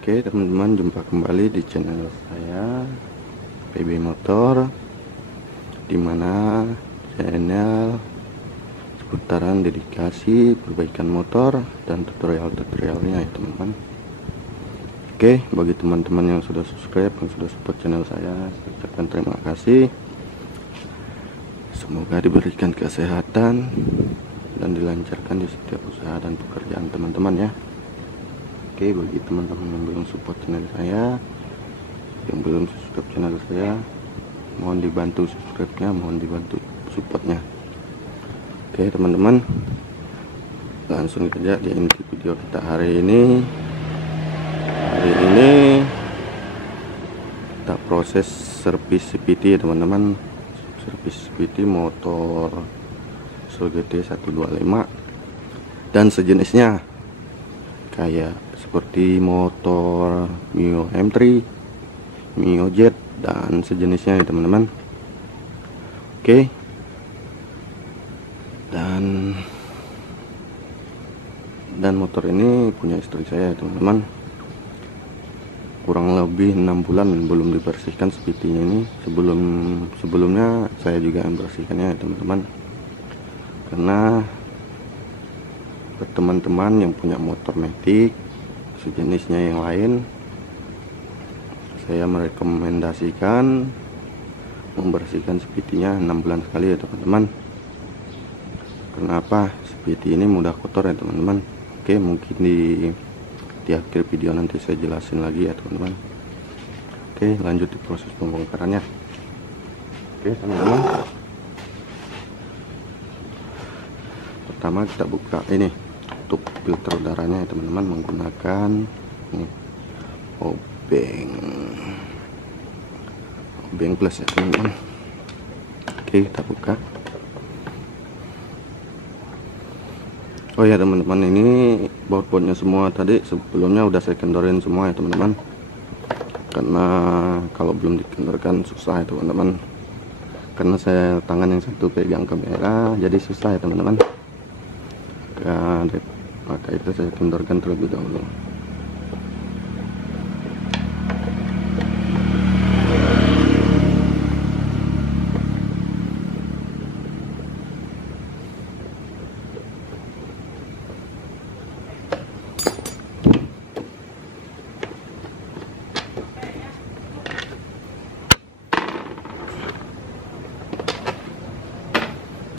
Oke teman-teman, jumpa kembali di channel saya PB Motor, dimana channel seputaran dedikasi perbaikan motor dan tutorial-tutorialnya ya teman-teman. Oke, bagi teman-teman yang sudah subscribe, yang sudah support channel saya ucapkan terima kasih. Semoga diberikan kesehatan dan dilancarkan di setiap usaha dan pekerjaan teman-teman ya. Oke, bagi teman-teman yang belum support channel saya, yang belum subscribe channel saya, mohon dibantu subscribe-nya, mohon dibantu supportnya. Oke teman-teman, langsung saja di inti video kita hari ini. Kita proses servis CVT ya teman-teman, servis CVT motor GT 125 dan sejenisnya, kayak seperti motor Mio M3, Mio Z dan sejenisnya ya teman-teman. Oke, dan motor ini punya istri saya ya teman-teman, kurang lebih 6 bulan belum dibersihkan CVT-nya ini. Sebelumnya saya juga membersihkannya ya teman-teman, karena ke teman-teman yang punya motor matic sejenisnya yang lain, saya merekomendasikan membersihkan CVT-nya 6 bulan sekali ya teman-teman. Kenapa? CVT ini mudah kotor ya teman-teman. Oke, mungkin di akhir video nanti saya jelasin lagi ya teman-teman. Oke, lanjut di proses pembongkarannya. Oke teman-teman, pertama kita buka ini tutup filter udaranya ya teman-teman, menggunakan obeng plus ya teman-teman. Oke, kita buka. Oh ya teman-teman, ini baut-bautnya semua tadi sebelumnya udah saya kendorin semua ya teman-teman, karena kalau belum dikendorkan susah ya teman-teman, karena saya tangan yang satu pegang kamera jadi susah ya teman-teman. Maka itu saya kendorkan terlebih dahulu.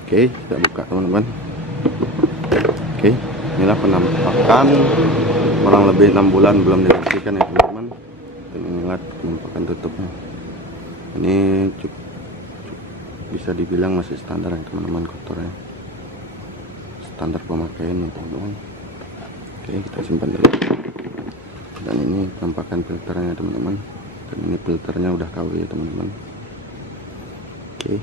Oke, kita buka teman-teman. Oke, inilah penampakan kurang lebih 6 bulan belum dibersihkan ya teman-teman. Dan inilah penampakan tutupnya. Ini cukup bisa dibilang masih standar ya teman-teman, kotornya standar pemakaian ya teman-teman. Oke, kita simpan dulu. Dan ini penampakan filternya teman-teman, dan ini filternya udah KW ya teman-teman. Oke,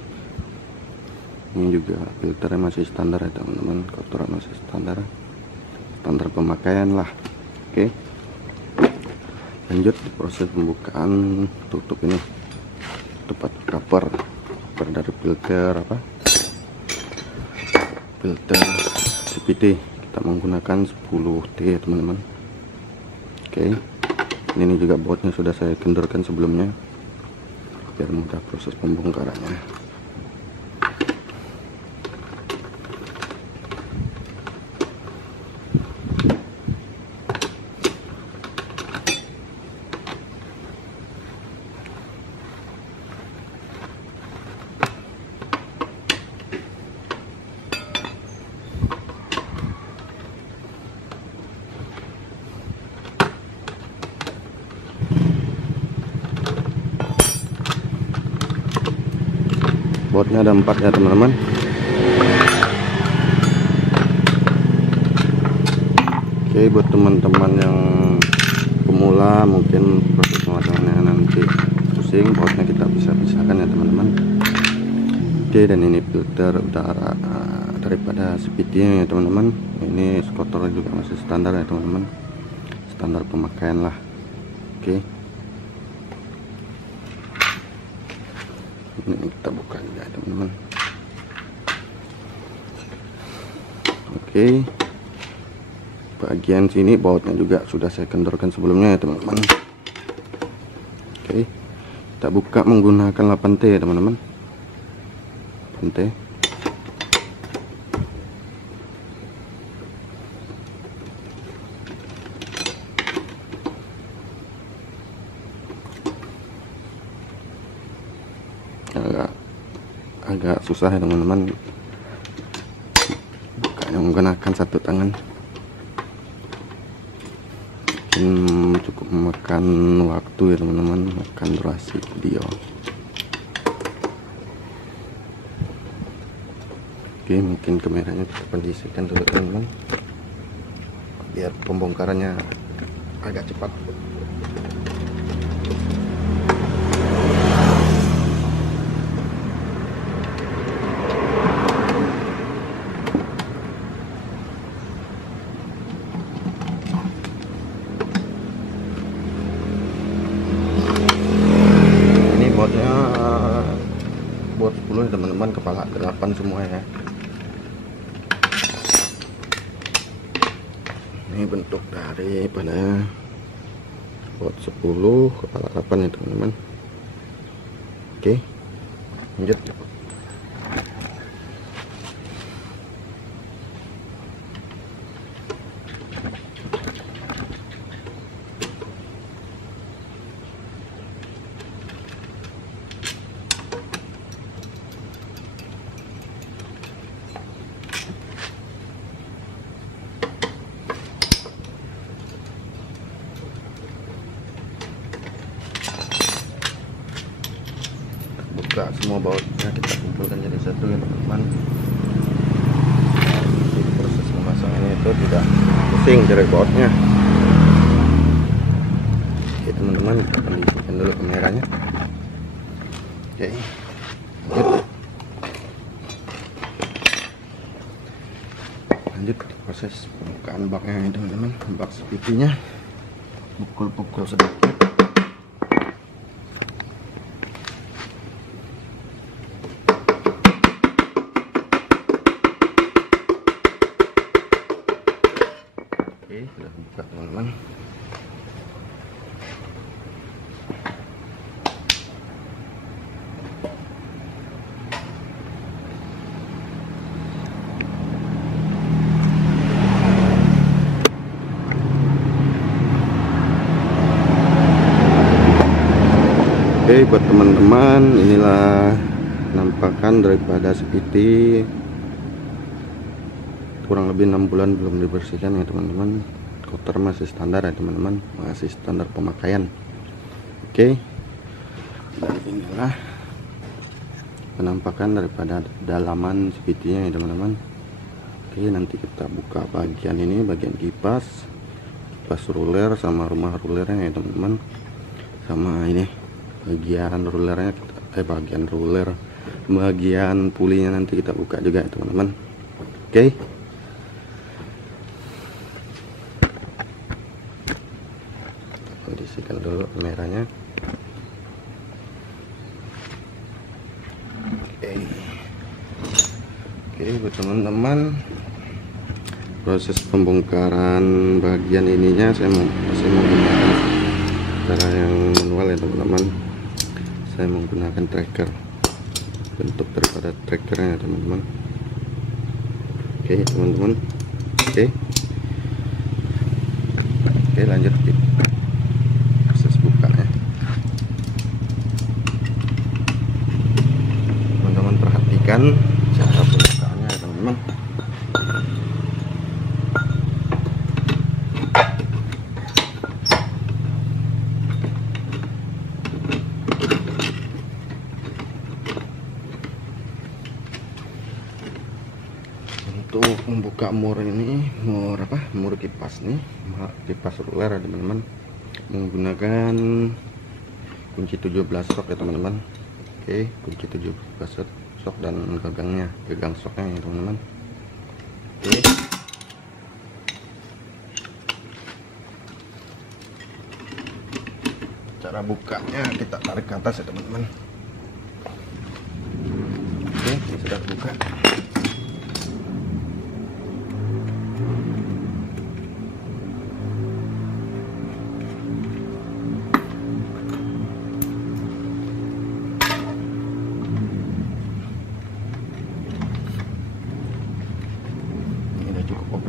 ini juga filternya masih standar ya teman-teman, kotoran masih standar pemakaian lah. Oke, lanjut di proses pembukaan tutup ini, tepat cover dari filter filter CVT. Kita menggunakan 10T ya teman-teman. Oke, ini juga bautnya sudah saya kendorkan sebelumnya biar mudah proses pembongkarannya. Bautnya ada 4 ya teman-teman. Oke, buat teman-teman yang pemula mungkin proses pemasangannya nanti pusing, bautnya kita bisa pisahkan ya teman-teman. Oke, dan ini filter udara daripada CVT-nya ya teman-teman. Ini kotor juga masih standar ya teman-teman, standar pemakaian lah. Oke, ini kita buka ya teman-teman. Oke, bagian sini bautnya juga sudah saya kendorkan sebelumnya ya teman-teman. Oke, kita buka menggunakan 8T ya teman-teman. 8T. Agak susah ya teman-teman, bukanya menggunakan satu tangan, mungkin cukup memakan waktu ya teman-teman, makan durasi video. Oke, mungkin kameranya kita kondisikan dulu teman-teman biar pembongkarannya agak cepat. Bot 10 ya teman-teman, kepala 8 semua ya. Ini bentuk dari pada bot 10 kepala 8 ya teman-teman. Oke, lanjut. Buka semua bautnya, kita kumpulkan jadi satu ya teman-teman. Jadi proses pemasangannya itu tidak pusing dari bautnya. Oke teman-teman, kita kondisikan dulu kameranya. Oke, lanjut proses pembukaan baknya ini teman-teman. Bak speedy-nya pukul-pukul sedikit. Oke, sudah buka teman-teman. Oke, buat teman-teman, inilah penampakan daripada Speedy. Kurang lebih 6 bulan belum dibersihkan ya teman-teman. Kotor masih standar ya teman-teman, masih standar pemakaian. Oke, dan inilah penampakan daripada dalaman Speedy-nya ya teman-teman. Oke, nanti kita buka bagian ini, bagian kipas ruler sama rumah rulernya ya teman-teman, sama ini bagian rulernya bagian pulinya nanti kita buka juga ya teman-teman. Oke, kondisikan dulu kameranya. Oke, buat teman-teman, proses pembongkaran bagian ininya saya masih menggunakan cara yang manual ya teman-teman. Saya menggunakan tracker, bentuk daripada trackernya teman-teman. Oke teman-teman, oke lanjut proses bukanya. Teman-teman perhatikan cara pembukaannya ya teman-teman. Untuk membuka mur ini, mur kipas nih, kipas ruler ya teman-teman, menggunakan kunci 17 sok ya teman-teman. Oke, kunci 17 sok dan gagang soknya ya teman-teman. Oke, cara bukanya kita tarik ke atas ya teman-teman. Oke, ini sudah buka.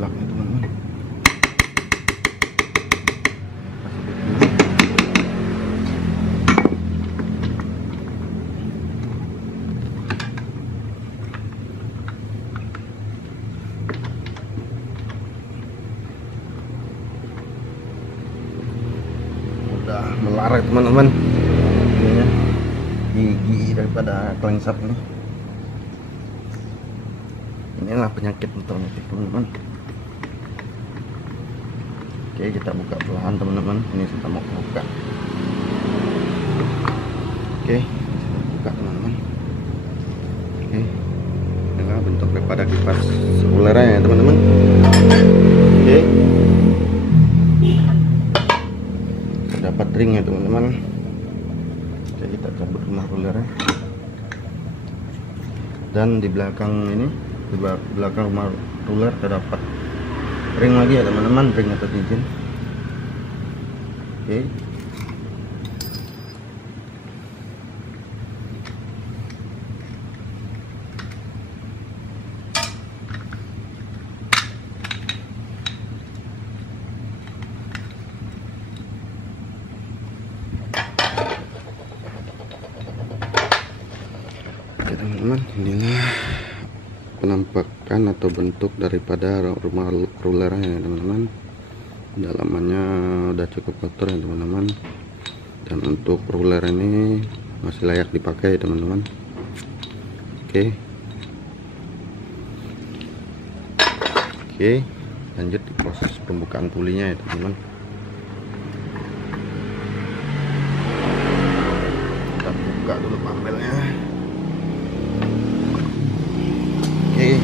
plaknya teman-teman. Udah melarat teman-teman, ininya gigi daripada klengsap ini. Inilah penyakit motor-motor teman-teman. Oke, kita buka perlahan teman-teman. Ini kita mau buka. Oke, kita buka teman-teman. Oke, inilah bentuk daripada kipas spoilernya ya teman-teman. Oke, dapat ring ya teman-teman. Oke, kita cabut rumah rulernya. Dan di belakang ini, di belakang rumah ruler terdapat ring lagi ya teman-teman, ring atau cincin. Oke, teman-teman, inilah penampakan atau bentuk daripada rumah rulernya ya teman-teman. Dalamannya udah cukup kotor ya teman-teman, dan untuk ruler ini masih layak dipakai teman-teman. Oke, lanjut di proses pembukaan pulinya ya teman-teman. Kita buka dulu pambelnya. Oke,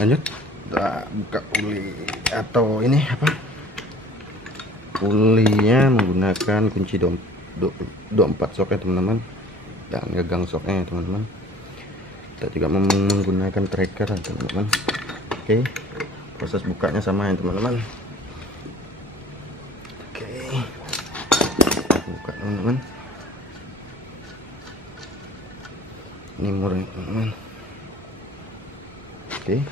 lanjut kita buka puli atau ini apa, pulinya menggunakan kunci 24 sok ya teman-teman, dan gagang soknya ya teman-teman. Kita juga menggunakan tracker ya teman-teman. Oke, proses bukanya sama ya teman-teman. Oke, buka teman-teman. Ini murni teman-teman. Oke,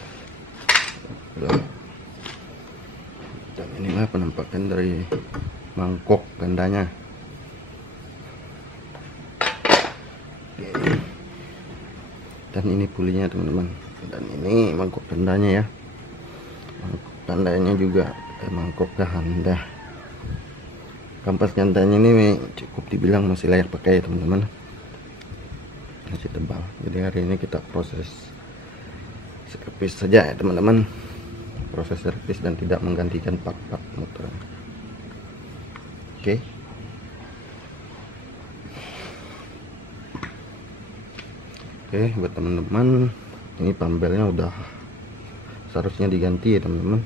dan inilah penampakan dari mangkok gandanya. Oke, dan ini pulinya teman-teman, dan ini mangkok gandanya ya. Mangkok gandanya juga mangkok ganda. Kampas gandanya ini cukup dibilang masih layak pakai ya teman-teman, masih tebal. Jadi hari ini kita proses servis saja ya teman-teman, proses servis dan tidak menggantikan part-part motor. Oke, buat teman-teman, ini pambelnya udah seharusnya diganti ya teman-teman.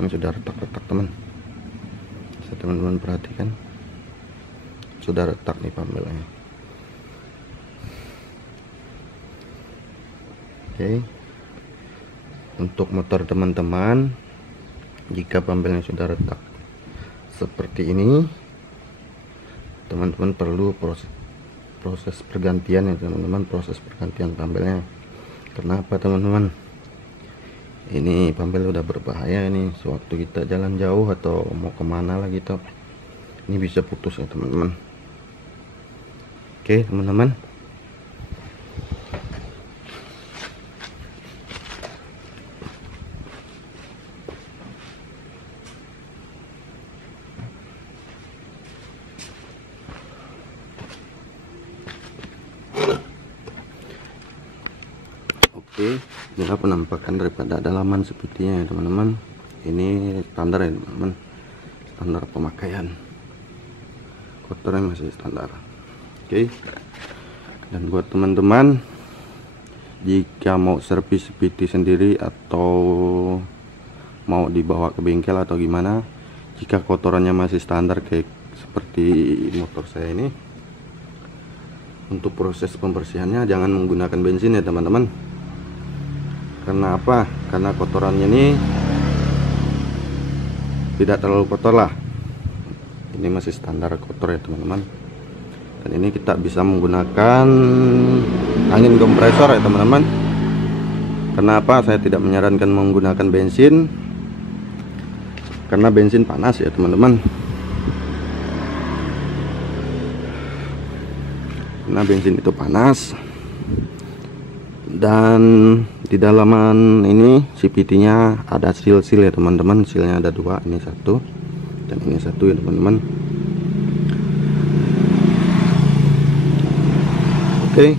Ini sudah retak-retak bisa teman-teman perhatikan, sudah retak nih pambelnya. Oke, untuk motor teman-teman, jika pambelnya sudah retak seperti ini, teman-teman perlu proses pergantian ya teman-teman, proses pergantian pambelnya. Kenapa teman-teman? Ini pambel udah berbahaya ini, sewaktu kita jalan jauh atau mau kemana lah gitu, ini bisa putus ya teman-teman. Oke teman-teman, inilah penampakan daripada dalaman sepertinya ya teman-teman. Ini standar ya teman-teman, standar pemakaian, kotornya masih standar. Oke, dan buat teman-teman, jika mau servis PT sendiri atau mau dibawa ke bengkel atau gimana, jika kotorannya masih standar kayak seperti motor saya ini, untuk proses pembersihannya jangan menggunakan bensin ya teman-teman. Karena apa? Karena kotorannya ini tidak terlalu kotor lah, Ini masih standar kotor ya teman-teman. Dan ini kita bisa menggunakan angin kompresor ya teman-teman. Kenapa saya tidak menyarankan menggunakan bensin? Karena bensin panas ya teman-teman. Karena bensin itu panas. Dan di dalaman ini CVT-nya ada seal-seal ya teman-teman. Sealnya ada dua, ini satu dan ini satu ya teman-teman. Oke.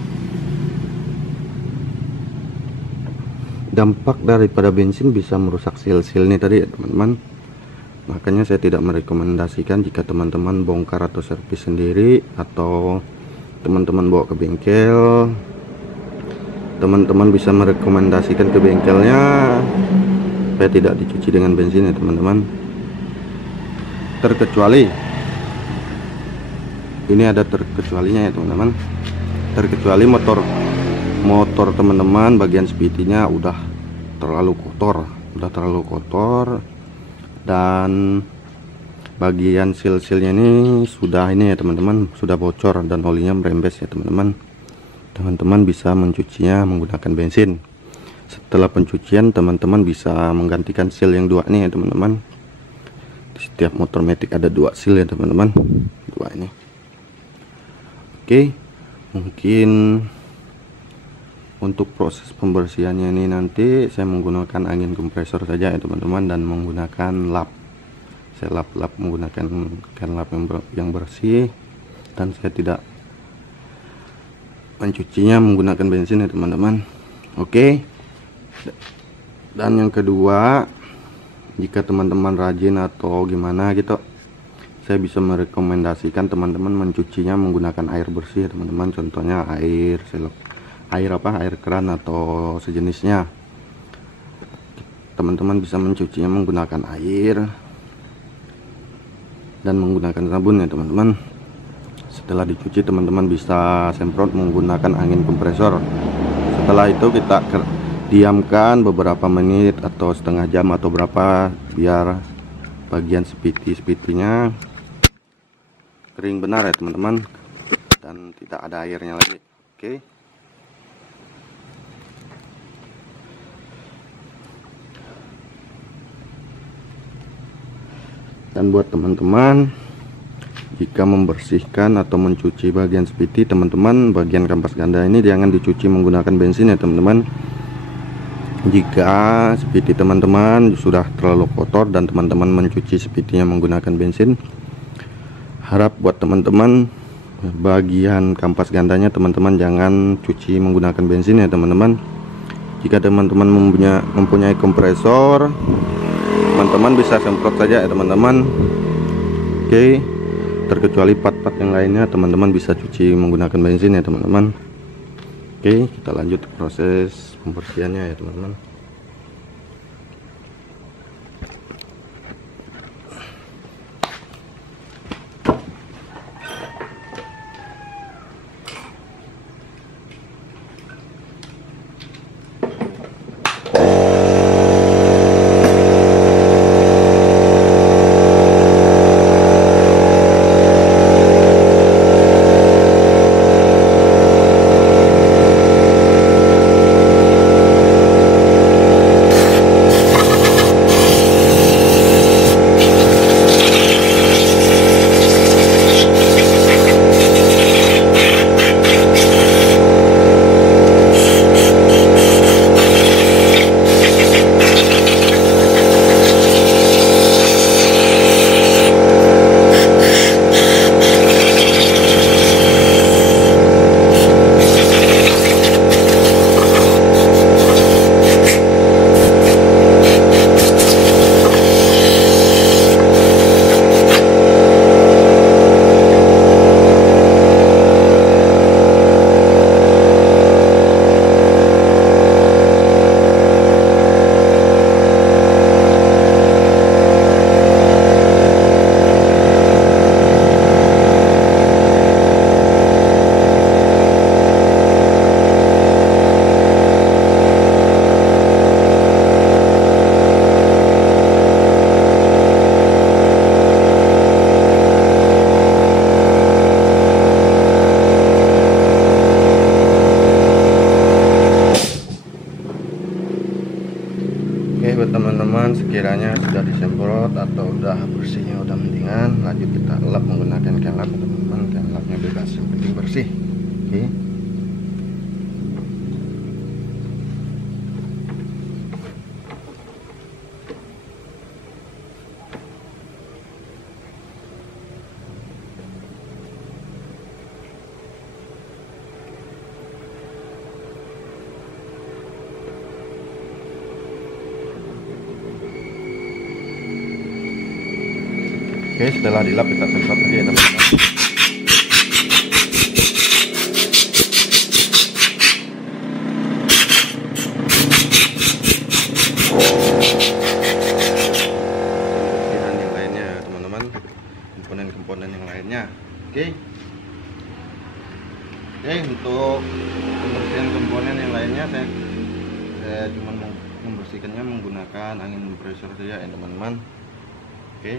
Dampak daripada bensin bisa merusak seal-seal ini tadi ya teman-teman. Makanya saya tidak merekomendasikan jika teman-teman bongkar atau servis sendiri, atau teman-teman bawa ke bengkel. Teman-teman bisa merekomendasikan ke bengkelnya supaya tidak dicuci dengan bensin ya teman-teman. Terkecuali ini ada terkecualinya ya teman-teman. Terkecuali motor teman-teman bagian CVT-nya udah terlalu kotor, dan bagian seal-sealnya ini sudah ini ya teman-teman, sudah bocor dan olinya merembes ya teman-teman. Teman-teman bisa mencucinya menggunakan bensin. Setelah pencucian teman-teman bisa menggantikan seal yang dua nih ya teman-teman. Di setiap motor matic ada dua seal ya teman-teman, dua ini. Oke, mungkin untuk proses pembersihannya ini nanti saya menggunakan angin kompresor saja ya teman-teman, dan menggunakan lap. Saya lap menggunakan can lap yang bersih, dan saya tidak mencucinya menggunakan bensin ya teman-teman. Oke. Dan yang kedua, jika teman-teman rajin atau gimana gitu, saya bisa merekomendasikan teman-teman mencucinya menggunakan air bersih ya teman-teman. Contohnya air keran atau sejenisnya. Teman-teman bisa mencucinya menggunakan air dan menggunakan sabun ya teman-teman. Setelah dicuci teman-teman bisa semprot menggunakan angin kompresor. Setelah itu kita diamkan beberapa menit atau setengah jam atau berapa, biar bagian CVT-nya kering benar ya teman-teman, dan tidak ada airnya lagi. Oke. Dan buat teman-teman, jika membersihkan atau mencuci bagian CVT teman-teman, bagian kampas ganda ini jangan dicuci menggunakan bensin ya teman-teman. Jika CVT teman-teman sudah terlalu kotor dan teman-teman mencuci CVT-nya menggunakan bensin, harap buat teman-teman bagian kampas gandanya teman-teman jangan cuci menggunakan bensin ya teman-teman. Jika teman-teman mempunyai kompresor, teman-teman bisa semprot saja ya teman-teman. Oke. Terkecuali part-part yang lainnya teman-teman bisa cuci menggunakan bensin ya teman-teman. Oke, kita lanjut proses pembersihannya ya teman-teman. teman-teman, sekiranya sudah disemprot atau udah bersihnya udah mendingan, lanjut kita lap menggunakan kain lap teman-teman. Kain lapnya bebas, yang penting bersih. Oke. Oke, setelah dilap kita semprot lagi ya teman-teman. Bersihan yang lainnya teman-teman, komponen-komponen yang lainnya. Oke. Oke, untuk pembersihan komponen yang lainnya saya cuma membersihkannya menggunakan angin kompresor saja ya teman-teman. Oke.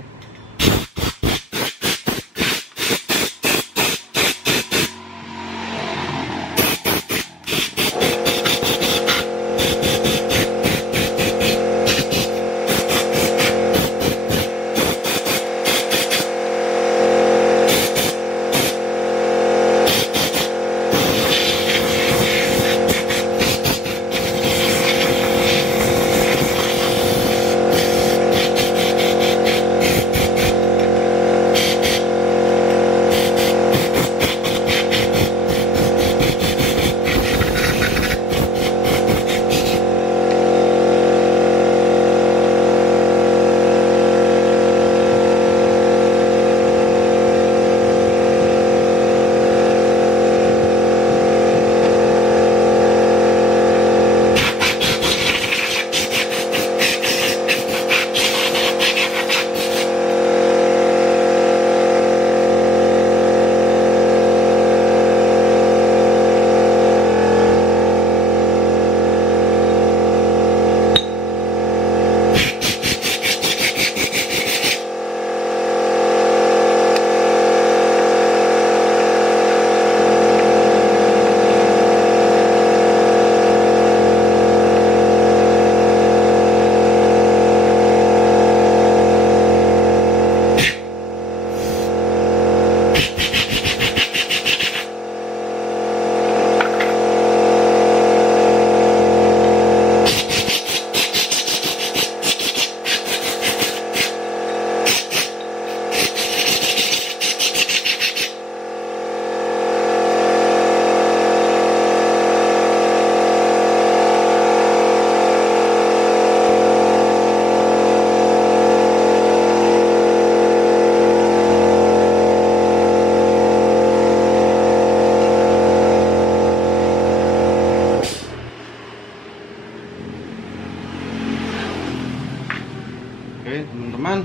Oke teman-teman,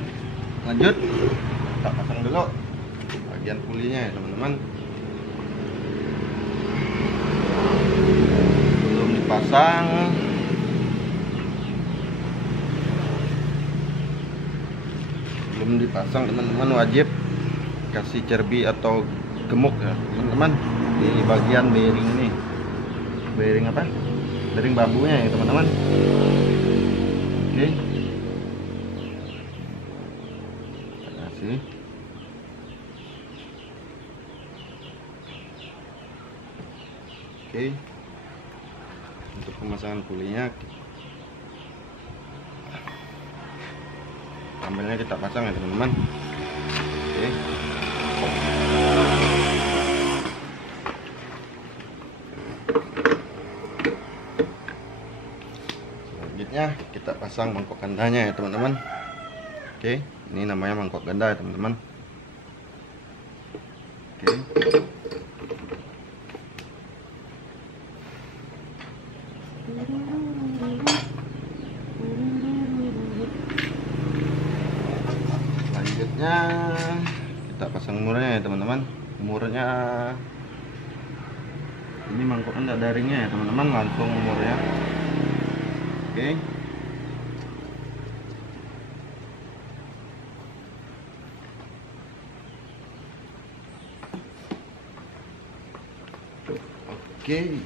lanjut kita pasang dulu bagian pulinya ya teman-teman. Belum dipasang teman-teman, wajib kasih cerbi atau gemuk ya teman-teman di bagian bearing ini. Bearing apa? Bearing bambunya ya teman-teman. Oke. Oke, untuk pemasangan pulinya, tambelnya kita pasang ya teman-teman. Oke. Selanjutnya kita pasang mangkok gandanya ya teman-teman. Oke, ini namanya mangkok ganda ya teman-teman. Oke. Selanjutnya kita pasang murnya ya teman-teman. Murnya ini mangkoknya ada ringnya ya teman-teman, langsung murnya. Oke. Oke.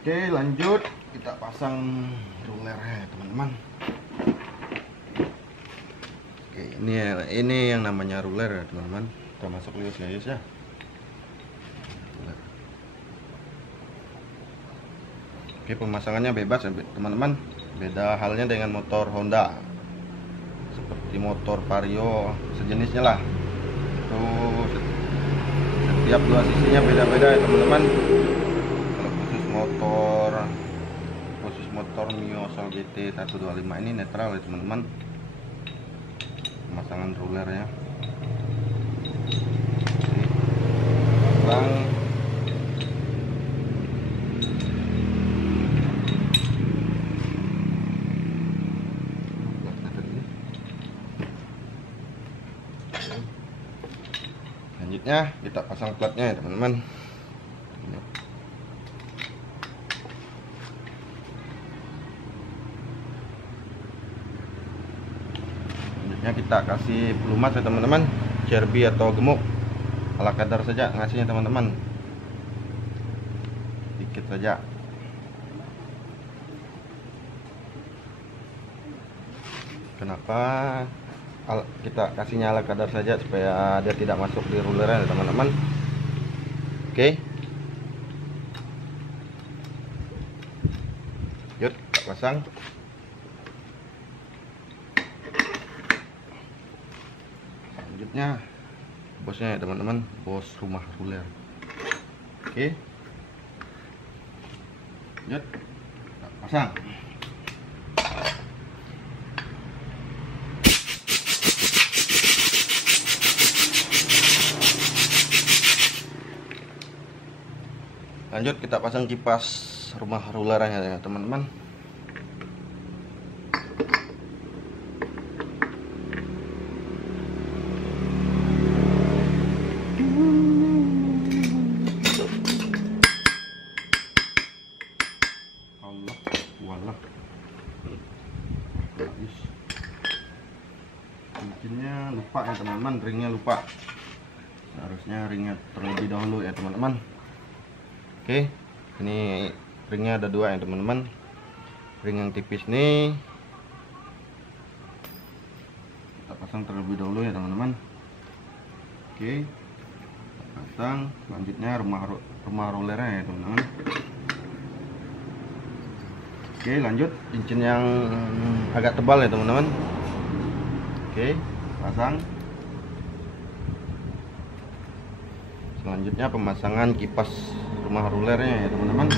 Oke, lanjut kita pasang rulernya teman-teman. Oke, ini yang namanya ruler ya teman-teman. Kita masuk lius ya. Oke, pemasangannya bebas ya teman-teman. Beda halnya dengan motor Honda, seperti motor Vario sejenisnya lah. Itu setiap dua sisinya beda-beda ya teman-teman. Kalau khusus motor Mio Soul GT 125 ini netral ya teman-teman. Pemasangan rulernya. Pasang. Selanjutnya kita pasang platnya ya teman-teman. Selanjutnya kita kasih pelumas ya teman-teman, cerbi atau gemuk, ala kadar saja ngasihnya teman-teman, dikit saja. Kenapa kita kasihnya ala kadar saja? Supaya dia tidak masuk di rulernya teman-teman. Oke, yuk kita pasang. Selanjutnya bosnya ya teman-teman, bos rumah ruler. Oke, yuk kita pasang. Lanjut kita pasang kipas rumah rulernya ya teman-teman. Allah, walah. Mungkinnya lupa ya teman-teman, ringnya lupa. Harusnya ringnya terlebih dahulu ya teman-teman. Oke, ini ringnya ada dua ya teman-teman. Ring yang tipis nih kita pasang terlebih dahulu ya teman-teman. Oke, kita pasang. Selanjutnya rumah rollernya ya teman-teman. Oke, lanjut cincin yang agak tebal ya teman-teman. Oke, pasang. Selanjutnya pemasangan kipas rumah rulernya ya teman-teman.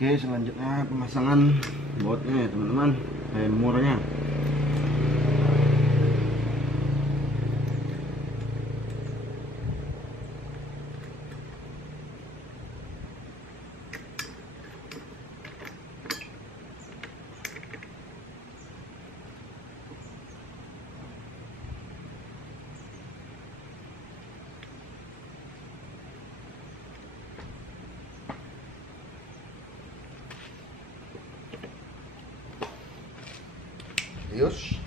Oke, selanjutnya pemasangan bautnya ya teman-teman, murnya. Yus.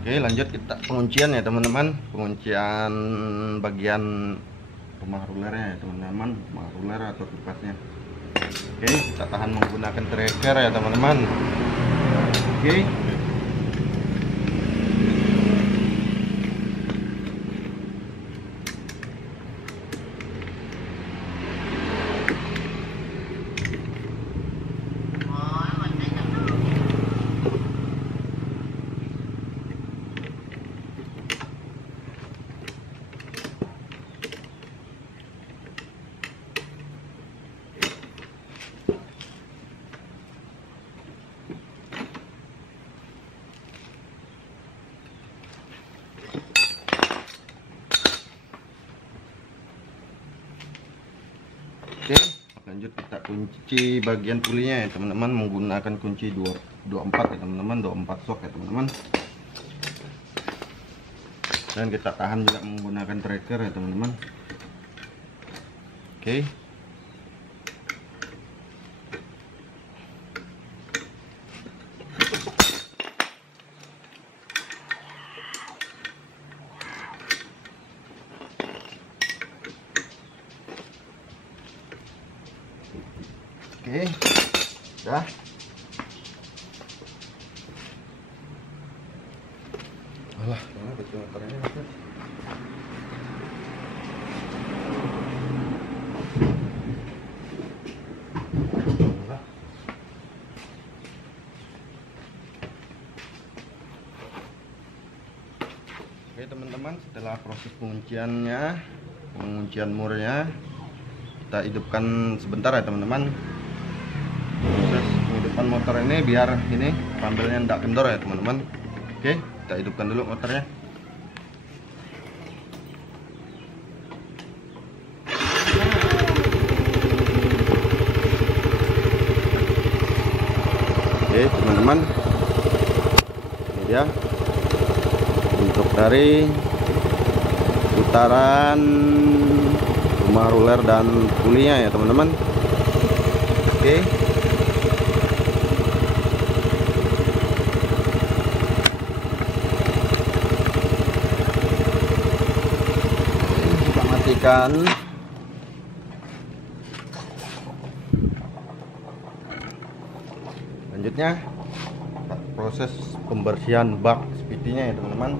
Oke, lanjut kita penguncian ya teman-teman. Penguncian bagian rumah rulernya ya teman-teman, rumah ruler atau kipasnya. Oke, kita tahan menggunakan tracker ya teman-teman. Oke. lanjut kita kunci bagian pulinya ya teman-teman, menggunakan kunci 24 ya teman-teman, 24 shock ya teman-teman. Dan kita tahan juga menggunakan tracker ya teman-teman. Oke. Oke, dah. Alah, mana betul motornya? Oke teman-teman, setelah proses penguncian murnya, kita hidupkan sebentar ya teman-teman. Proses menghidupkan motor ini biar ini pambelnya tidak kendor ya teman-teman. Oke, kita hidupkan dulu motornya. Oke teman-teman, ini dia untuk dari putaran rumah ruler dan pulinya ya teman-teman. Oke. Kita matikan. Selanjutnya proses pembersihan bak speedinya ya teman-teman.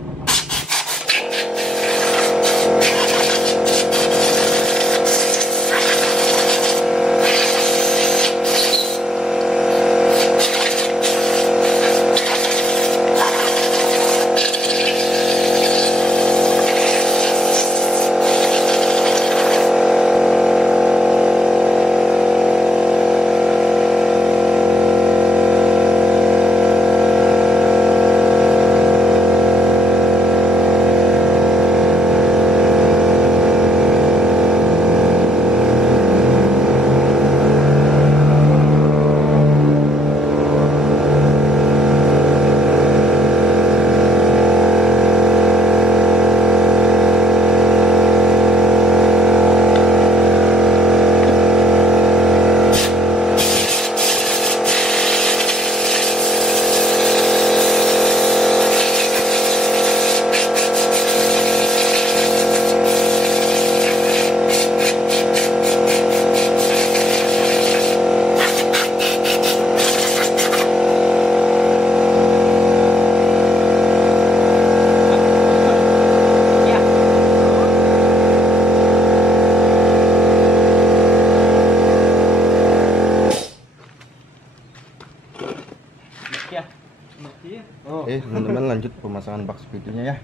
Oke teman-teman, lanjut pemasangan bak speedinya ya.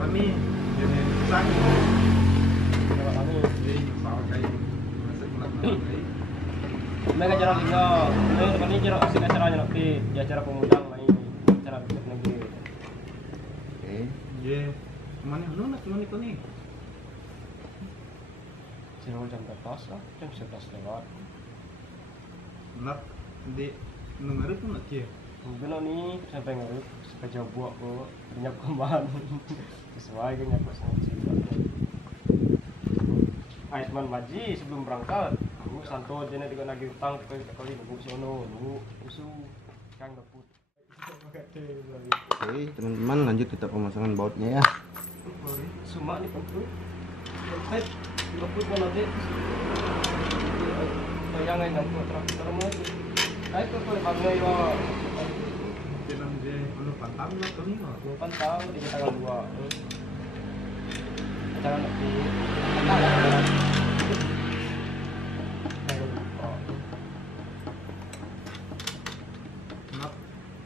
Kami jenis sang kami di pakai masuk mereka cara linggo, mereka ini cara sih caranya nanti ya cara pemudang main cara bikin negeri. Oke. Ye, mana nuna cuma itu nih. Sini jam berapa lah? Jam 11 lewat. Nak di nomor itu nak cie. Mungkin nih sampai ngeruk sepeda buat kok banyak kembahan sesuai dengan apa sengaja. Aisman Maji sebelum berangkat, aku santo jenis dengan lagi utang kali nunggu sono nunggu usu kang daput. Oke teman-teman, lanjut kita pemasangan bautnya ya. Sumak nih pentu. Baik, daput mana deh? Bayangan yang kuat terus. Ayo kau panggil yo. Jangan je, anu pantang nak tu ni mah. Dua pantang di tanggal 2. Jangan nanti.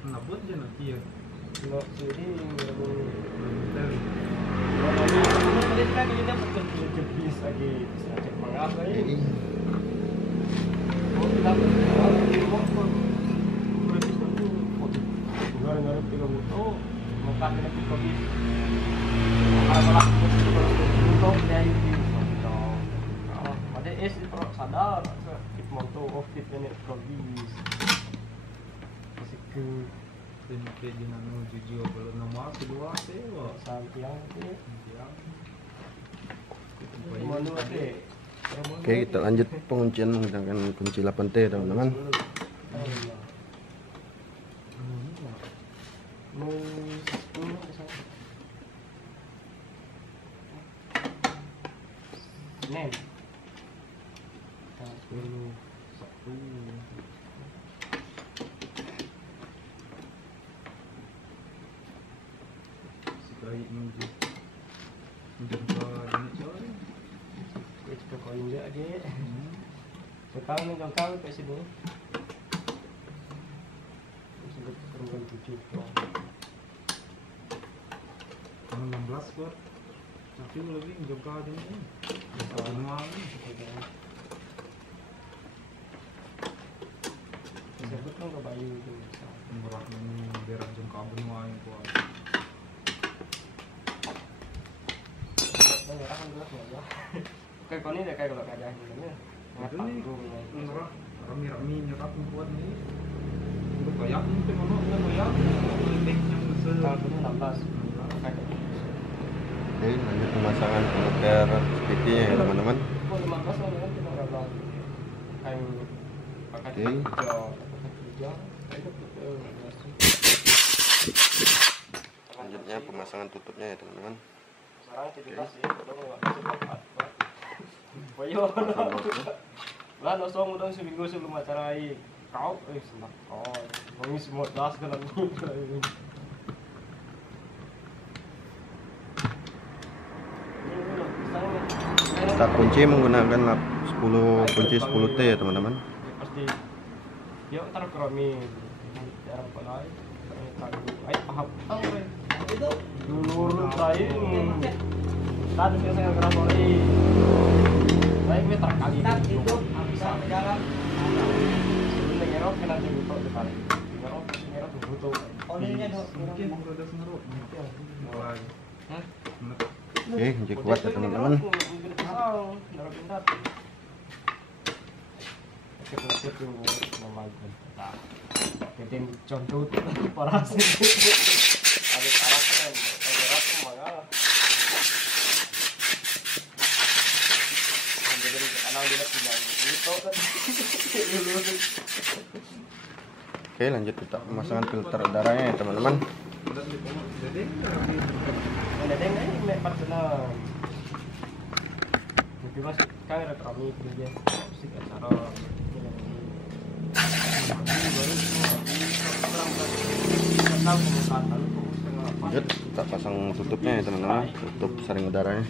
Nak buat je nak cie. Lo sini Betul. Ini kan kita betul bis lagi bisa cek mangap lagi. Oh, kita kan tapi kopi kalau untuk dari ada es itu sadar fit moto fit ini kopi masih ke Ini kayak di nano jujur kalau nama kedua sewa. Santiang itu Yang mana ada Oke, kita lanjut penguncian menggunakan kunci 8T teman-teman. Nen. satu. Sekali menuju menjangka jenis coy. Itu koin dia aja. Sekarang menjangkau ke sini. Sudah turun 7. Kalau 16 buat tapi lebih menjangka jenis. Semua Disebut kan ke bayu itu. murah ini biar jangka benua yang kuat. Merah kan berat ya. Kayak kau ni dah kayak kalau keadaan ini. Itu nih murah rami-rami nyerap kuat nih. Untuk kayak mungkin mana enggak kayak lebih yang besar. Kalau ini 16. Oke, lanjut pemasangan konektor speednya ya teman-teman. Oh 15 lah kan kita udah bilang. Kayak pakai hijau, itu Selanjutnya pemasangan tutupnya ya teman-teman. sekarang 17 sih, udah nggak bisa dapat. Boyo, Pasang bosnya. lah nosong udah seminggu sebelum acara ini. Kau, senang kau, nangis semua das kan aku. Kita kunci menggunakan 10 kunci 10T ya teman-teman. Pasti, dia ntar keromi, jarang pelai, ayo paham, itu dulu terakhir, tadi saya gerak lori, saya gue terkali itu bisa jalan, sebelum ngerok kena jemput depan, ngerok butuh, Mungkin ada senaruh. Mulai. Oke, kunci kuat ya teman-teman. Contoh para sih ada arah kan ada arah mana jadi anak dia bilang itu kan Oke, lanjut kita pemasangan filter udaranya ya teman-teman. ada yang ini personal mungkin masih kan ada kami dia musik acara Lanjut kita pasang tutupnya ya teman-teman, tutup saring udaranya.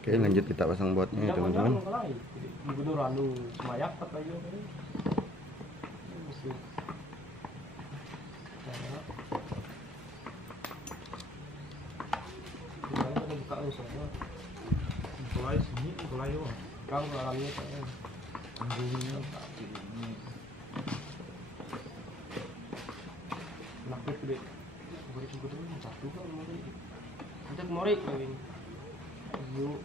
Oke, lanjut kita pasang botnya ya teman-teman. Gubernur anu semayak apa aja ini. Mesti. Kita buka usaha. Mulai sini, mulai yo. Kang orangnya kayak Anggungnya nakut gede. Gede satu kan mori. Kita mori kawin. Yuk.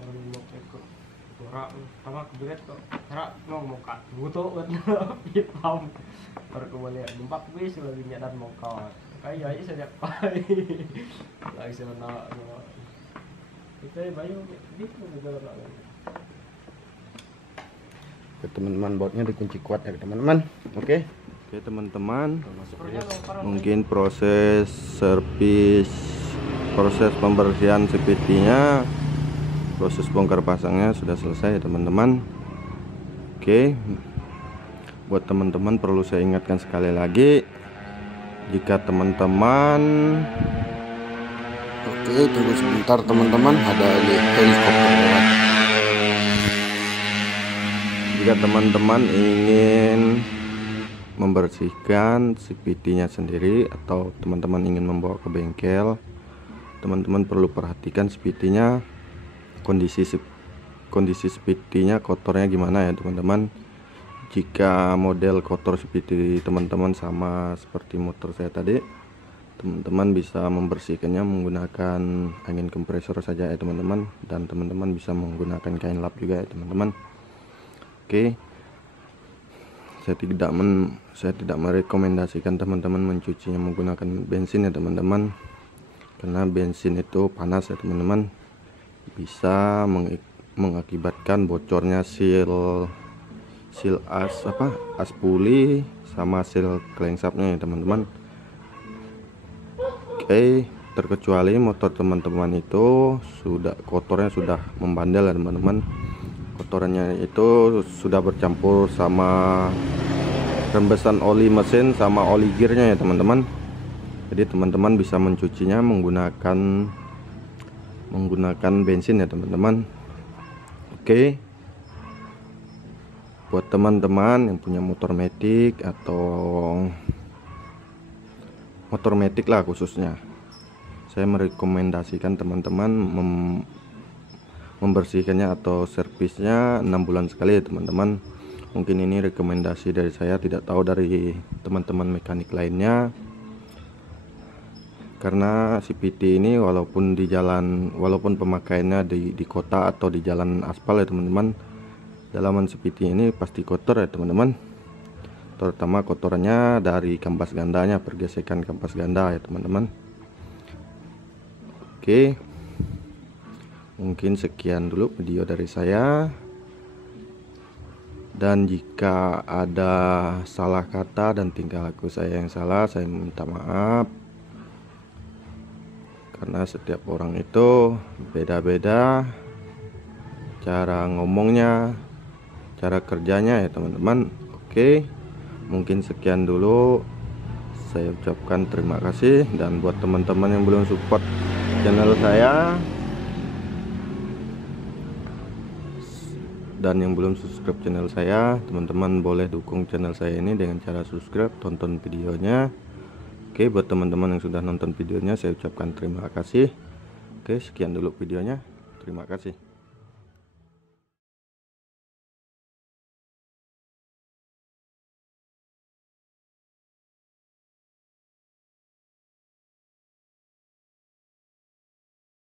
Orang mau kekok. Ora sama kebelet kok. Ora ngomong kat. Butuh kan hitam. Baru kembali jumpa wis lagi nyadar mongkot. Kayak aja sejak pagi. Lagi sana kita bayu gitu juga lah. Oke teman-teman, botnya dikunci kuat ya teman-teman. Oke teman-teman, mungkin proses servis, proses pembersihan CVT-nya, proses bongkar pasangnya sudah selesai ya teman-teman. Oke, buat teman-teman perlu saya ingatkan sekali lagi, Jika teman-teman, oke, tunggu sebentar teman-teman, ada helikopter lewat. Jika teman-teman ingin membersihkan CVT-nya sendiri atau teman-teman ingin membawa ke bengkel, teman-teman perlu perhatikan CVT-nya, kondisi CVT-nya kotornya gimana ya teman-teman. Jika model kotor CVT teman-teman sama seperti motor saya tadi, teman-teman bisa membersihkannya menggunakan angin kompresor saja ya teman-teman, dan teman-teman bisa menggunakan kain lap juga ya teman-teman. Oke, saya tidak merekomendasikan teman-teman mencucinya menggunakan bensin ya teman-teman, karena bensin itu panas ya teman-teman, bisa mengakibatkan bocornya seal as puli sama seal crankshaftnya ya teman-teman. Oke, terkecuali motor teman-teman itu kotornya sudah membandel ya teman-teman, kotorannya itu sudah bercampur sama rembesan oli mesin sama oli gearnya ya teman-teman. Jadi teman-teman bisa mencucinya menggunakan bensin ya teman-teman. Oke, buat teman-teman yang punya motor matic atau motor matic lah khususnya, saya merekomendasikan teman-teman membersihkannya atau servisnya 6 bulan sekali ya teman-teman. Mungkin ini rekomendasi dari saya, tidak tahu dari teman-teman mekanik lainnya, karena CVT ini walaupun pemakaiannya di kota atau di jalan aspal ya teman-teman, dalaman CVT ini pasti kotor ya teman-teman, terutama kotorannya dari kampas gandanya, pergesekan kampas ganda ya teman-teman. Oke, mungkin sekian dulu video dari saya, dan jika ada salah kata dan tingkah laku saya yang salah, saya minta maaf, karena setiap orang itu beda-beda cara ngomongnya, cara kerjanya ya teman-teman. Oke, mungkin sekian dulu, saya ucapkan terima kasih. Dan buat teman-teman yang belum support channel saya dan yang belum subscribe channel saya, teman-teman boleh dukung channel saya ini dengan cara subscribe, tonton videonya. Oke, buat teman-teman yang sudah nonton videonya, saya ucapkan terima kasih. Oke, sekian dulu videonya, terima kasih.